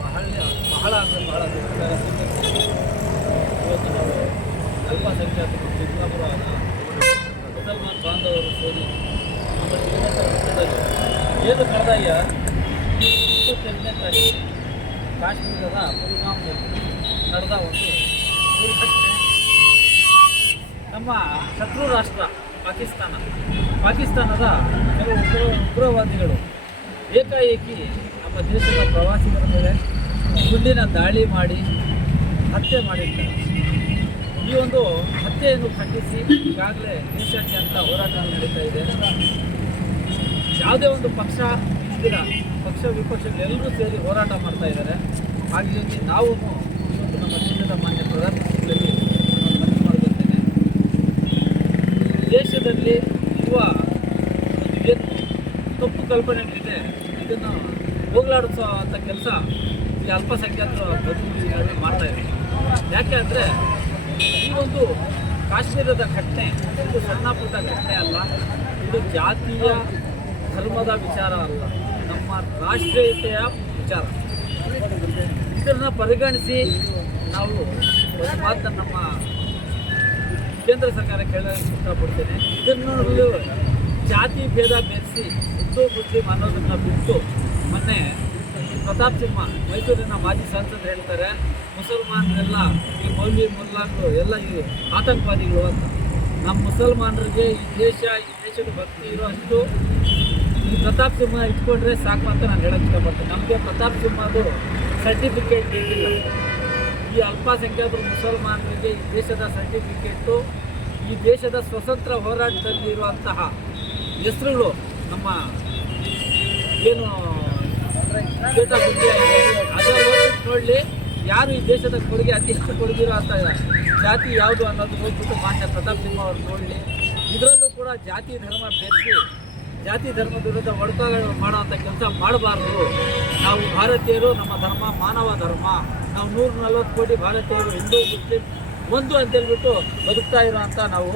ಬಹಳ ಬಹಳ ಅಂದರೆ ಬಹಳ ಇವತ್ತು ನಾವು ಅಲ್ಪಸಂಖ್ಯಾತರು ಮುಸಲ್ಮಾನ್ ಬಾಂಧವರು ಸೇರಿ ನಮ್ಮ ಶ್ರೀನಗರದಲ್ಲಿ ಏನು ಇಪ್ಪತ್ತೆರಡನೇ ತಾರೀಕು ಕಾಶ್ಮೀರದ ಪುಲ್ಗಾಮ್ನಲ್ಲಿ ನಡೆದ ಒಂದು ನಮ್ಮ ಶತ್ರು ರಾಷ್ಟ್ರ ಪಾಕಿಸ್ತಾನ. ಪಾಕಿಸ್ತಾನದ ಕೆಲವು ಉಗ್ರವಾದಿಗಳು ಏಕಾಏಕಿ ನಮ್ಮ ದೇಶದ ಪ್ರವಾಸಿಗರ ಮೇಲೆ ಗುಂಡಿನ ದಾಳಿ ಮಾಡಿ ಹತ್ಯೆ ಮಾಡಿರ್ತಾರೆ ಈ ಒಂದು ಹತ್ಯೆಯನ್ನು ಖಂಡಿಸಿ ಈಗಾಗಲೇ ದೇಶಾದ್ಯಂತ ಹೋರಾಟ ನಡೀತಾ ಇದೆ. ಯಾವುದೇ ಒಂದು ಪಕ್ಷ ಇದ್ದೀರ ಪಕ್ಷ ವಿಪಕ್ಷಗಳೆಲ್ಲರೂ ಸೇರಿ ಹೋರಾಟ ಮಾಡ್ತಾ ಇದ್ದಾರೆ. ಹಾಗಾಗಿ ನಾವು ಇವತ್ತು ನಮ್ಮ ದೇಶದ ಮಾನ್ಯ ಪ್ರಧಾನಮಂತ್ರಿಗಳಲ್ಲಿ ಮನವಿ ಮಾಡಿಕೊಳ್ತೇನೆ. ದೇಶದಲ್ಲಿ ಇರುವ ಏನು ತಪ್ಪು ಕಲ್ಪನೆಗಳಿದೆ ಇದನ್ನು ಹೋಗಲಾಡಿಸೋ ಅಂಥ ಕೆಲಸ ಈ ಅಲ್ಪಸಂಖ್ಯಾತರು ಪ್ರತಿನಿಧಿಗಳು ಮಾಡ್ತಾ ಇದ್ದಾರೆ. ಯಾಕೆ ಅಂದರೆ ಈ ಒಂದು ಕಾಶ್ಮೀರದ ಘಟನೆ ಇದು ಸಣ್ಣ ಪುಟ್ಟ ಘಟನೆ ಅಲ್ಲ, ಇದು ಜಾತಿಯ ಧರ್ಮದ ವಿಚಾರ ಅಲ್ಲ, ನಮ್ಮ ರಾಷ್ಟ್ರೀಯತೆಯ ವಿಚಾರ. ಇದನ್ನು ಪರಿಗಣಿಸಿ ನಾವು ಒಂದು ಮಾತನ್ನು ನಮ್ಮ ಕೇಂದ್ರ ಸರ್ಕಾರ ಕೇಳಲು ಇಷ್ಟಪಡ್ತೇನೆ. ಇದನ್ನು ಜಾತಿ ಭೇದ ಬೆರೆಸಿ ಮುದ್ದು ಬುದ್ಧಿ ಅನ್ನೋದನ್ನು ಬಿಟ್ಟು ಮೊನ್ನೆ ಪ್ರತಾಪ್ ಸಿಂಹ ಮೈಸೂರಿನ ಮಾಜಿ ಸಂಸದರು ಹೇಳ್ತಾರೆ, ಮುಸಲ್ಮಾನರೆಲ್ಲ ಈ ಮೌಲ್ಯ ಮುಲ್ಲಾಗಳು ಎಲ್ಲ ಈ ಆತಂಕವಾದಿಗಳು ಅಂತ. ನಮ್ಮ ಮುಸಲ್ಮಾನರಿಗೆ ಈ ದೇಶ, ಈ ದೇಶದ ಭಕ್ತಿ ಇರೋ ಅಷ್ಟು ಈ ಪ್ರತಾಪ್ ಸಿಂಹ ಇಟ್ಕೊಂಡ್ರೆ ಸಾಕು ಅಂತ ನಾನು ಹೇಳಕ್ಕೆ ಇಷ್ಟಪಡ್ತೀನಿ. ನಮಗೆ ಪ್ರತಾಪ್ ಸಿಂಹದು ಸರ್ಟಿಫಿಕೇಟ್ ಇಲ್ಲ ಈ ಅಲ್ಪಸಂಖ್ಯಾತರು ಮುಸಲ್ಮಾನರಿಗೆ ಈ ದೇಶದ ಸರ್ಟಿಫಿಕೇಟು ಈ ದೇಶದ ಸ್ವತಂತ್ರ ಹೋರಾಟದಲ್ಲಿ ಇರುವಂತಹ ಹೆಸರುಗಳು ನಮ್ಮ ಏನು ನೋಡಲಿ, ಯಾರು ಈ ದೇಶದ ಕೊಡುಗೆ ಅತಿ ಹೆಚ್ಚು ಕೊಡುಗಿರೋ ಅಂತ ಜಾತಿ ಯಾವುದು ಅನ್ನೋದು ನೋಡ್ಬಿಟ್ಟು ಮಾನ್ಯ ಪ್ರತಾಪ್ ಸಿಂಹ ಅವರು ನೋಡಲಿ. ಇದರಲ್ಲೂ ಕೂಡ ಜಾತಿ ಧರ್ಮ ಬೆರೆಸಿ, ಜಾತಿ ಧರ್ಮದ ವಿರುದ್ಧ ಒಡಕಗಳು ಮಾಡುವಂಥ ಕೆಲಸ ಮಾಡಬಾರ್ದು. ನಾವು ಭಾರತೀಯರು, ನಮ್ಮ ಧರ್ಮ ಮಾನವ ಧರ್ಮ. ನಾವು ನೂರ ನಲ್ವತ್ತು ಕೋಟಿ ಭಾರತೀಯರು ಹಿಂದೂ, ಮುಸ್ಲಿಂ ಒಂದು ಅಂತೇಳ್ಬಿಟ್ಟು ಬದುಕ್ತಾ ಇರೋವಂಥ ನಾವು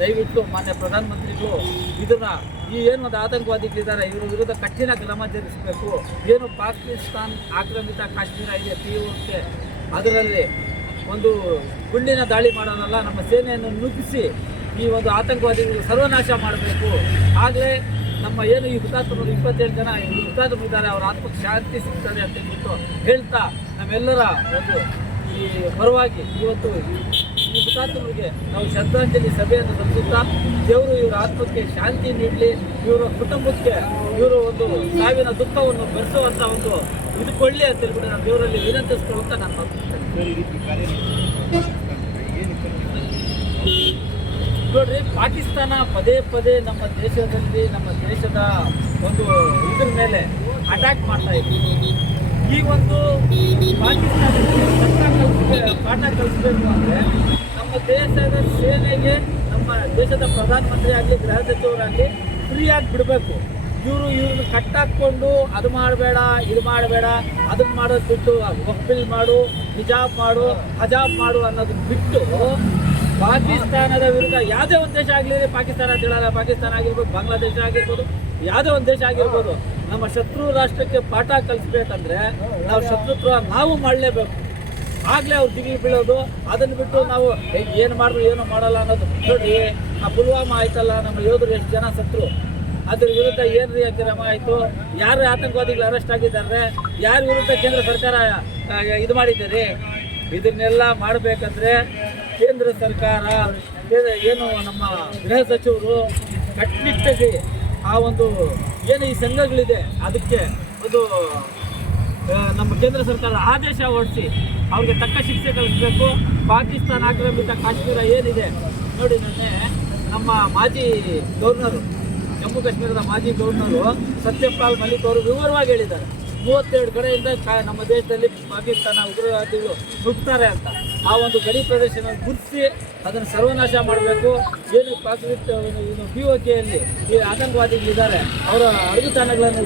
ದಯವಿಟ್ಟು ಮಾನ್ಯ ಪ್ರಧಾನಮಂತ್ರಿಗಳು ಇದನ್ನ ಈ ಏನು ಒಂದು ಆತಂಕವಾದಿಗಳಿದ್ದಾರೆ ಇವರ ವಿರುದ್ಧ ಕಠಿಣ ಕ್ರಮ ಜರುಗಿಸಬೇಕು. ಏನು ಪಾಕಿಸ್ತಾನ್ ಆಕ್ರಮಿತ ಕಾಶ್ಮೀರ ಇದೆ ತೀವ್ರಕ್ಕೆ ಅದರಲ್ಲಿ ಒಂದು ಗುಂಡಿನ ದಾಳಿ ಮಾಡೋದಲ್ಲ, ನಮ್ಮ ಸೇನೆಯನ್ನು ನುಗ್ಗಿಸಿ ಈ ಒಂದು ಆತಂಕವಾದಿಗಳು ಸರ್ವನಾಶ ಮಾಡಬೇಕು. ಆಗಲೇ ನಮ್ಮ ಏನು ಈ ಹುತಾತ್ಮರು ಇಪ್ಪತ್ತೇಳು ಜನ ಹುತಾತ್ಮರಿದ್ದಾರೆ ಅವರ ಆತ್ಮಕ್ಕೆ ಶಾಂತಿ ಸಿಗ್ತದೆ ಅಂತ ಹೇಳ್ತಾ ನಮ್ಮೆಲ್ಲರ ಒಂದು ಈ ಪರವಾಗಿ ಇವತ್ತು ಈ ಹುತಾತ್ಮರಿಗೆ ನಾವು ಶ್ರದ್ಧಾಂಜಲಿ ಸಭೆಯನ್ನು ನಡೆಸುತ್ತಾ ದೇವರು ಇವರ ಆತ್ಮಕ್ಕೆ ಶಾಂತಿ ನೀಡಲಿ, ಇವರ ಕುಟುಂಬಕ್ಕೆ ಇವರು ಒಂದು ಸಾವಿನ ದುಃಖವನ್ನು ಭರಿಸುವಂಥ ಒಂದು ಇದು ಕೊಡಲಿ ಅಂತ ಹೇಳ್ಬಿಟ್ಟು ನಾನು ದೇವರಲ್ಲಿ ವಿನಂತಿಸ್ಕೊಳ್ಳುವಂತ ನಾನು. ನೋಡ್ರಿ, ಪಾಕಿಸ್ತಾನ ಪದೇ ಪದೇ ನಮ್ಮ ದೇಶದಲ್ಲಿ, ನಮ್ಮ ದೇಶದ ಒಂದು ಇದ್ರ ಮೇಲೆ ಅಟ್ಯಾಕ್ ಮಾಡ್ತಾ ಇದೆ ಈ ಒಂದು ಪಾಕಿಸ್ತಾನಕ್ಕೆ ಪಾಠ ಕಲಿಸ್ಬೇಕು ಅಂದರೆ ದೇಶದ ಸೇನೆಗೆ, ನಮ್ಮ ದೇಶದ ಪ್ರಧಾನಮಂತ್ರಿ ಆಗಲಿ ಗೃಹ ಸಚಿವರಾಗಲಿ ಫ್ರೀಯಾಗಿ ಬಿಡಬೇಕು. ಇವರು ಇವ್ರನ್ನ ಕಟ್ಟಾಕ್ಕೊಂಡು ಅದು ಮಾಡಬೇಡ, ಇದು ಮಾಡಬೇಡ ಅದನ್ನ ಮಾಡೋದು ಬಿಟ್ಟು ವಕ್ಬಿಲ್ ಮಾಡು, ಹಿಜಾಬ್ ಮಾಡು, ಹಜಾಬ್ ಮಾಡು ಅನ್ನೋದನ್ನ ಬಿಟ್ಟು ಪಾಕಿಸ್ತಾನದ ವಿರುದ್ಧ ಯಾವುದೇ ಒಂದು ದೇಶ ಆಗಲಿ ಪಾಕಿಸ್ತಾನ ಅಂತ ಹೇಳಲ್ಲ. ಪಾಕಿಸ್ತಾನ ಆಗಿರ್ಬೋದು, ಬಾಂಗ್ಲಾದೇಶ ಆಗಿರ್ಬೋದು, ಯಾವುದೇ ಒಂದು ದೇಶ ಆಗಿರ್ಬೋದು, ನಮ್ಮ ಶತ್ರು ರಾಷ್ಟ್ರಕ್ಕೆ ಪಾಠ ಕಲಿಸ್ಬೇಕಂದ್ರೆ ನಾವು ಶತ್ರುತ್ವ ನಾವು ಮಾಡಲೇಬೇಕು. ಆಗಲೇ ಅವ್ರು ತಿಳಿ ಬೀಳೋದು ಅದನ್ನು ಬಿಟ್ಟು ನಾವು ಏನು ಮಾಡಿದ್ರು ಏನು ಮಾಡಲ್ಲ ಅನ್ನೋದು ನೋಡಿ ಆ ಪುಲ್ವಾಮಾ ಆಯ್ತಲ್ಲ, ನಮ್ಮ ಯೋಧರು ಎಷ್ಟು ಜನ ಸತ್ರು? ಅದ್ರ ವಿರುದ್ಧ ಏನು ರೀ ಕ್ರಮ ಆಯಿತು? ಯಾರು ಆತಂಕವಾದಿಗಳು ಅರೆಸ್ಟ್ ಆಗಿದ್ದಾರೆ? ಯಾರ ವಿರುದ್ಧ ಕೇಂದ್ರ ಸರ್ಕಾರ ಇದು ಮಾಡಿದ್ದಾರೆ? ಇದನ್ನೆಲ್ಲ ಮಾಡಬೇಕಂದ್ರೆ ಕೇಂದ್ರ ಸರ್ಕಾರ ಏನು ನಮ್ಮ ಗೃಹ ಸಚಿವರು ಕಟ್ಟುನಿಟ್ಟಾಗಿ ಆ ಒಂದು ಏನು ಈ ಸಂಘಗಳಿದೆ, ಅದಕ್ಕೆ ಒಂದು ನಮ್ಮ ಕೇಂದ್ರ ಸರ್ಕಾರ ಆದೇಶ ಹೊರಡಿಸಿ ಅವ್ರಿಗೆ ತಕ್ಕ ಶಿಕ್ಷೆ ಕಲಿಸಬೇಕು. ಪಾಕಿಸ್ತಾನ ಆಕ್ರಮಿತ ಕಾಶ್ಮೀರ ಏನಿದೆ? ನೋಡಿ ನಾನೇ ನಮ್ಮ ಮಾಜಿ ಗವರ್ನರು ಜಮ್ಮು ಕಾಶ್ಮೀರದ ಮಾಜಿ ಗವರ್ನರು ಸತ್ಯಪಾಲ್ ಮಲಿಕ್ ಅವರು ವಿವರವಾಗಿ ಹೇಳಿದ್ದಾರೆ. ಮೂವತ್ತೆರಡು ಕಡೆಯಿಂದ ನಮ್ಮ ದೇಶದಲ್ಲಿ ಪಾಕಿಸ್ತಾನ ಉಗ್ರವಾದಿಗಳು ನುಗ್ತಾರೆ ಅಂತ. ಆ ಒಂದು ಗಡಿ ಪ್ರದೇಶನ ಗುರುತಿಸಿ ಅದನ್ನು ಸರ್ವನಾಶ ಮಾಡಬೇಕು. ಏನು ಪಾಕಿಸ್ತಾನ ಪಿ ಒ ಕೆಯಲ್ಲಿ ಈ ಆತಂಕವಾದಿಗಳಿದ್ದಾರೆ, ಅವರ ಅಡಗುತಾಣಗಳನ್ನು